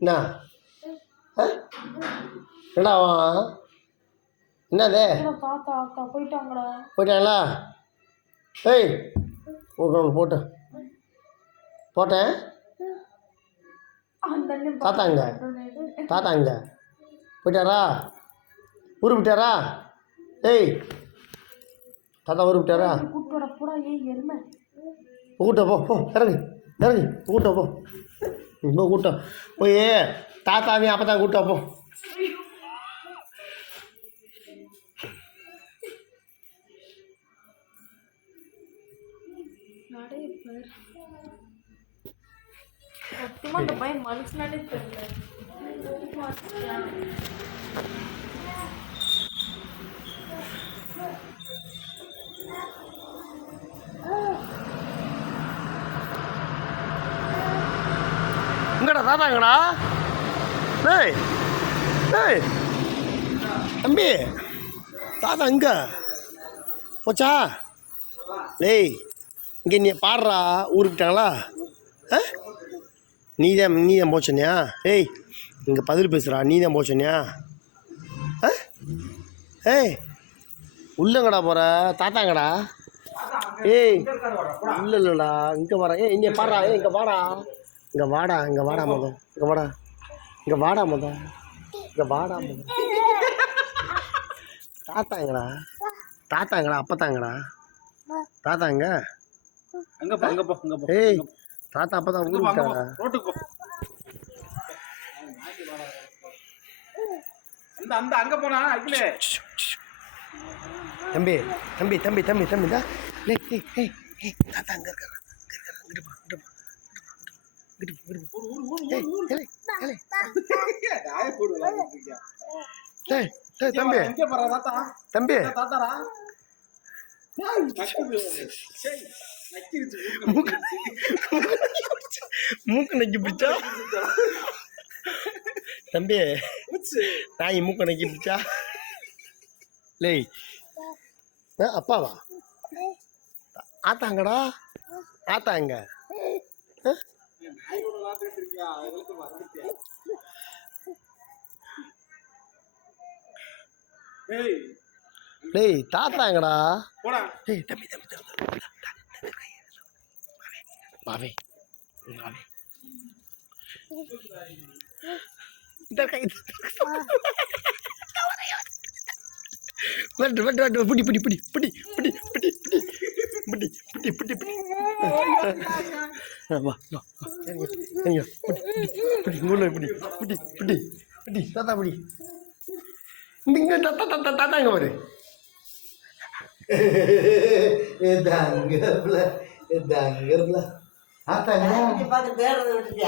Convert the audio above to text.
என்ன என்னடா என்னது தாத்தா அக்கா போயிட்டாங்கடா. போயிட்டாங்களா? ஏய் போட்டு போட்டேன். தாத்தாங்க தாத்தாங்க போயிட்டாரா? ஊருக்கு விட்டாரா? ஏய் தாத்தா ஊருக்கு விட்டாரா? கூட்டோட போடா. ஏய் எருமை கூட்ட போ இறங்கு இறங்கு கூட்ட போ கூட்டம் போய் தாத்தாவையும் அப்போ தான் கூட்ட போ. சத்தியமா அந்த பையன் மனுஷனாலே தெரியல. எங்கடா தாத்தாங்கடா? டேய் டேய் தம்பி தாத்தா இங்கே போச்சா? டேய் இங்கே நீ பாடுறா ஊருக்கு விட்டாங்களா? ஆ நீதான் போச்சனியா? ஏய் இங்கே பதில் பேசுகிறா. நீதான் போச்சனியா? ஆ ஏய் உள்ளங்கடா போகிற தாத்தாங்கடா? ஏய் இல்லைடா இங்கே வர. ஏய் இங்கே பாடுறா. ஏய் இங்கே வாடா இங்கே வாடா இங்கே வாடா மொதல் இங்கே வாடா இங்கே வாடா மொதல் இங்கே வாடா மொதல். தாத்தாங்கடா தாத்தாங்கடா அப்பத்தாங்கடா தாத்தாங்க ஏய் தாத்தா அப்போ தான் ஊருக்காங்க. தம்பி தம்பி தம்பி தம்பி தம்பி தான் தாத்தா அங்கே இருக்காங்க. தம்பி தம்பி மூக்கு நக்கி பிடிச்சா தம்பி நாய் மூக்க நக்கி பிடிச்சா? லேய் அப்பாவா? ஆத்தாங்கடா ஆத்தாங்க. டேய் தாத்தாங்கடா. ஏய் தம்பி தம்பி தம்பி பாவே பாவே இந்த கை வட்டு வட்டு வட்டு பிடி பிடி பிடி பிடி பிடி பிடி பிடி பிடி பிடி பிடி பிடி வா வா பிடி பிடி மூளை பிடி பிடி பிடி பிடி தாத்தா பிடி இங்கே தாத்தா தாத்தா தாத்தா இங்கே பாரு. தாங்க தாங்க ஆத்தாங்க